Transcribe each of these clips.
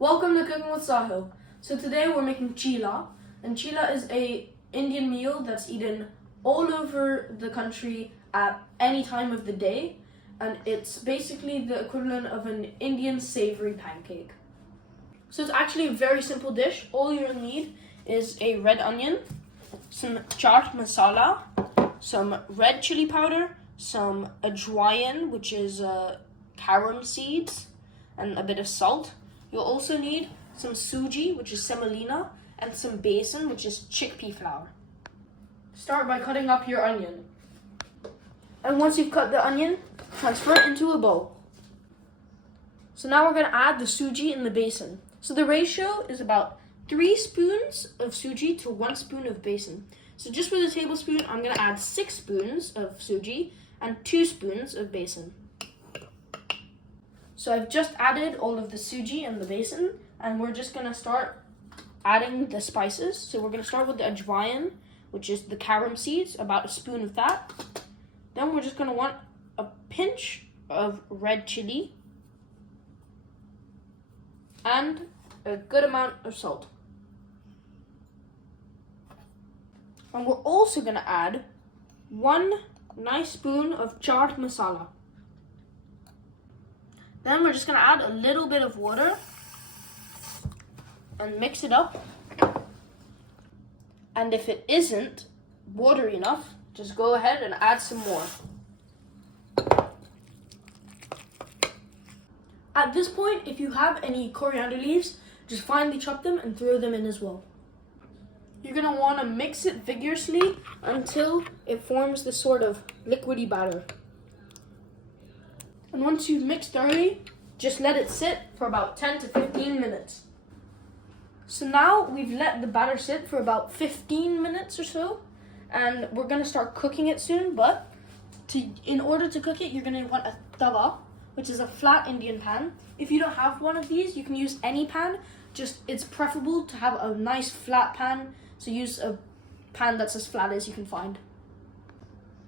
Welcome to Cooking with Sahil. So today we're making chilla, and chilla is a Indian meal that's eaten all over the country at any time of the day, and it's basically the equivalent of an Indian savory pancake. So it's actually a very simple dish. All you'll need is a red onion, some chaat masala, some red chili powder, some ajwain, which is carom seeds, and a bit of salt. You'll also need some suji, which is semolina, and some besan, which is chickpea flour. Start by cutting up your onion. And once you've cut the onion, transfer it into a bowl. So now we're going to add the suji and the besan. So the ratio is about 3 spoons of suji to 1 spoon of besan. So just with a tablespoon, I'm going to add 6 spoons of suji and 2 spoons of besan. So I've just added all of the suji and the besan, and we're just going to start adding the spices. So we're going to start with the ajwain, which is the carom seeds, about a spoon of that. Then we're just going to want a pinch of red chili and a good amount of salt. And we're also going to add 1 nice spoon of chaat masala. Then we're just going to add a little bit of water and mix it up. And if it isn't watery enough, just go ahead and add some more. At this point, if you have any coriander leaves, just finely chop them and throw them in as well. You're going to want to mix it vigorously until it forms this sort of liquidy batter. And once you've mixed thoroughly, just let it sit for about 10 to 15 minutes. So now we've let the batter sit for about 15 minutes or so, and we're going to start cooking it soon. But in order to cook it, you're going to want a tawa, which is a flat Indian pan. If you don't have one of these, you can use any pan. Just it's preferable to have a nice flat pan, so use a pan that's as flat as you can find.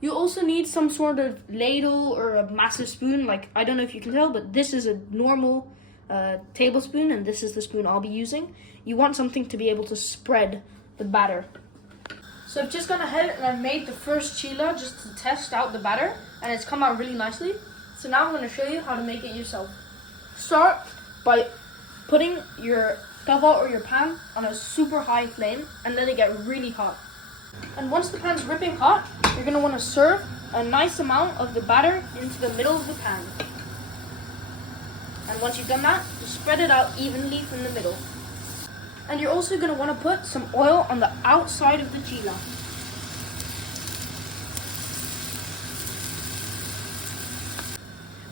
You also need some sort of ladle or a massive spoon. Like, I don't know if you can tell, but this is a normal tablespoon, and this is the spoon I'll be using. You want something to be able to spread the batter. So I've just gone ahead and I've made the first chilla just to test out the batter, and it's come out really nicely. So now I'm going to show you how to make it yourself. Start by putting your tawa or your pan on a super high flame and let it get really hot. And once the pan's ripping hot, you're going to want to serve a nice amount of the batter into the middle of the pan. And once you've done that, just spread it out evenly from the middle. And you're also going to want to put some oil on the outside of the chilla.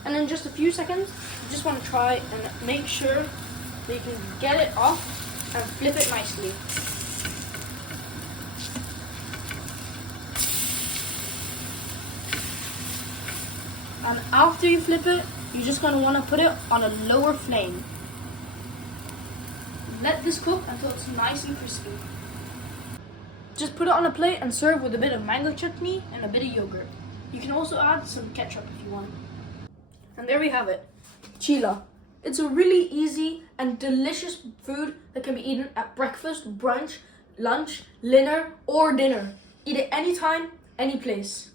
And in just a few seconds, you just want to try and make sure that you can get it off and flip it nicely. And after you flip it, you're just going to want to put it on a lower flame. Let this cook until it's nice and crispy. Just put it on a plate and serve with a bit of mango chutney and a bit of yogurt. You can also add some ketchup if you want. And there we have it, chilla. It's a really easy and delicious food that can be eaten at breakfast, brunch, lunch, dinner, or dinner. Eat it anytime, any place.